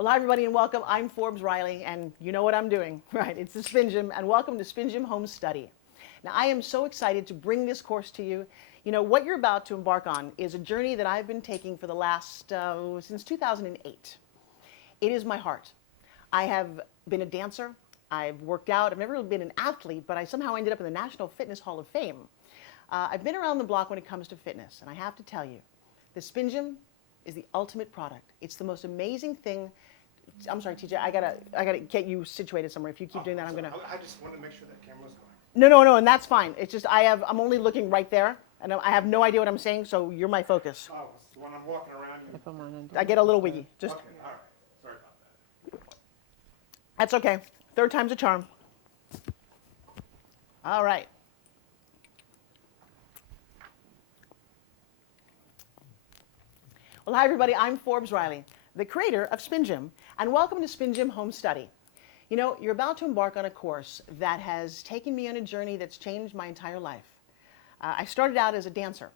Well, hi everybody and welcome. I'm Forbes Riley and you know what I'm doing, right? It's the SpinGym and welcome to SpinGym Home Study. Now I am so excited to bring this course to you. You know, what you're about to embark on is a journey that I've been taking for the last, since 2008. It is my heart. I have been a dancer, I've worked out, I've never really been an athlete, but I somehow ended up in the National Fitness Hall of Fame. I've been around the block when it comes to fitness, and I have to tell you, the SpinGym is the ultimate product. It's the most amazing thing. I'm sorry, TJ, I gotta get you situated somewhere. If you keep doing that, I'm gonna. I just wanted to make sure that camera's going. No, and that's fine. It's just I'm only looking right there, and I have no idea what I'm saying, so you're my focus. Oh, it's when I'm walking around. I get a little wiggy. Just. Okay, all right. Sorry about that. That's okay. Third time's a charm. All right. Well, hi everybody. I'm Forbes Riley, the creator of SpinGym, and welcome to SpinGym Home Study. You know, you're about to embark on a course that has taken me on a journey that's changed my entire life. I started out as a dancer,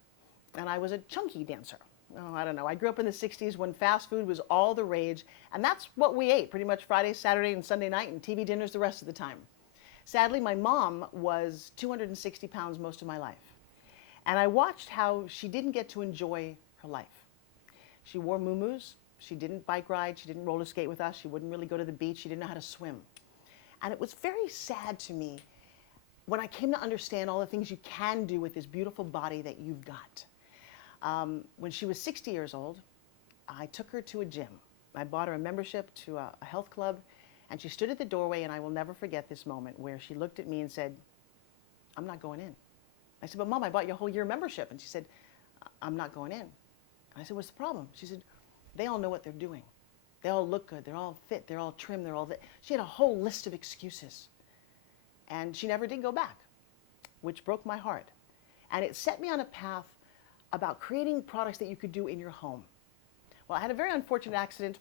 and I was a chunky dancer. Oh, I don't know. I grew up in the 60s when fast food was all the rage, and that's what we ate pretty much Friday, Saturday, and Sunday night, and TV dinners the rest of the time. Sadly, my mom was 260 pounds most of my life, and I watched how she didn't get to enjoy her life. She wore muumuus. She didn't bike ride. She didn't roller skate with us. She wouldn't really go to the beach. She didn't know how to swim. And it was very sad to me when I came to understand all the things you can do with this beautiful body that you've got. When she was 60 years old, I took her to a gym. I bought her a membership to a health club, and she stood at the doorway, and I will never forget this moment where she looked at me and said, "I'm not going in." I said, "But Mom, I bought you a whole year membership." And she said, "I'm not going in." I said, "What's the problem?" She said, "They all know what they're doing. They all look good. They're all fit. They're all trim. They're all..." She had a whole list of excuses. And she never did go back, which broke my heart. And it set me on a path about creating products that you could do in your home. Well, I had a very unfortunate accident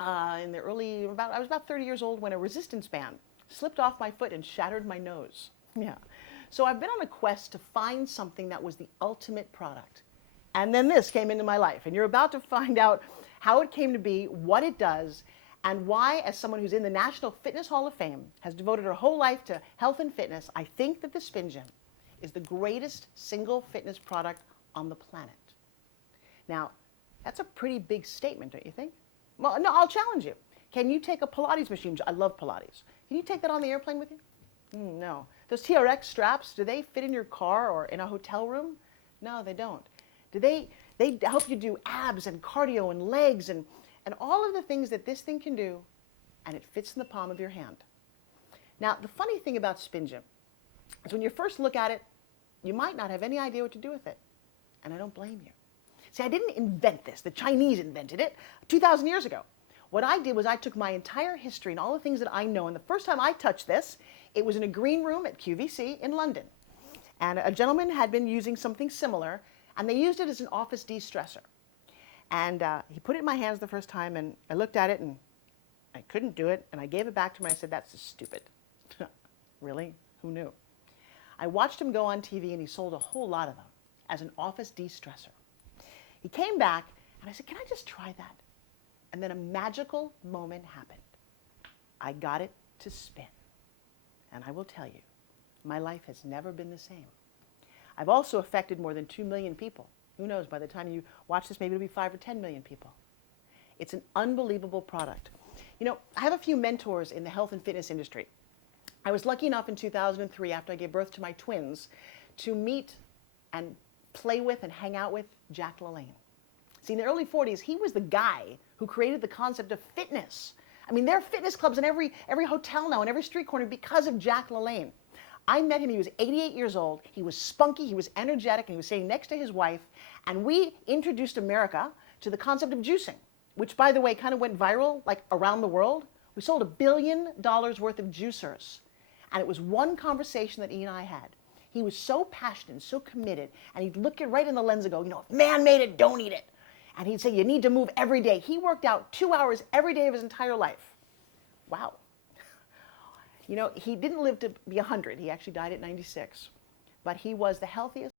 in the early, I was about 30 years old when a resistance band slipped off my foot and shattered my nose. Yeah. So I've been on a quest to find something that was the ultimate product. And then this came into my life, and you're about to find out how it came to be, what it does, and why, as someone who's in the National Fitness Hall of Fame, has devoted her whole life to health and fitness, I think that the SpinGym is the greatest single fitness product on the planet. Now, that's a pretty big statement, don't you think? Well, no, I'll challenge you. Can you take a Pilates machine? I love Pilates. Can you take that on the airplane with you? No. Those TRX straps, do they fit in your car or in a hotel room? No, they don't. Do they help you do abs and cardio and legs and all of the things that this thing can do, and it fits in the palm of your hand. Now, the funny thing about SpinGym is when you first look at it, you might not have any idea what to do with it, and I don't blame you. See, I didn't invent this. The Chinese invented it 2,000 years ago. What I did was I took my entire history and all the things that I know, and the first time I touched this, it was in a green room at QVC in London. And a gentleman had been using something similar, and they used it as an office de-stressor. And he put it in my hands the first time, and I looked at it, and I couldn't do it, and I gave it back to him, and I said, "That's just stupid." Really? Who knew? I watched him go on TV, and he sold a whole lot of them as an office de-stressor. He came back, and I said, "Can I just try that?" And then a magical moment happened. I got it to spin. And I will tell you, my life has never been the same. I've also affected more than 2 million people. Who knows, by the time you watch this, maybe it'll be 5 or 10 million people. It's an unbelievable product. You know, I have a few mentors in the health and fitness industry. I was lucky enough in 2003, after I gave birth to my twins, to meet and play with and hang out with Jack LaLanne. See, in the early 40s, he was the guy who created the concept of fitness. I mean, there are fitness clubs in every hotel now, in every street corner, because of Jack LaLanne. I met him, he was 88 years old, he was spunky, he was energetic, and he was sitting next to his wife, and we introduced America to the concept of juicing, which, by the way, kind of went viral, like, around the world. We sold $1 billion worth of juicers, and it was one conversation that he and I had. He was so passionate and so committed, and he'd look it right in the lens and go, "You know, if man made it, don't eat it." And he'd say, "You need to move every day." He worked out 2 hours every day of his entire life. Wow. You know, he didn't live to be 100. He actually died at 96. But he was the healthiest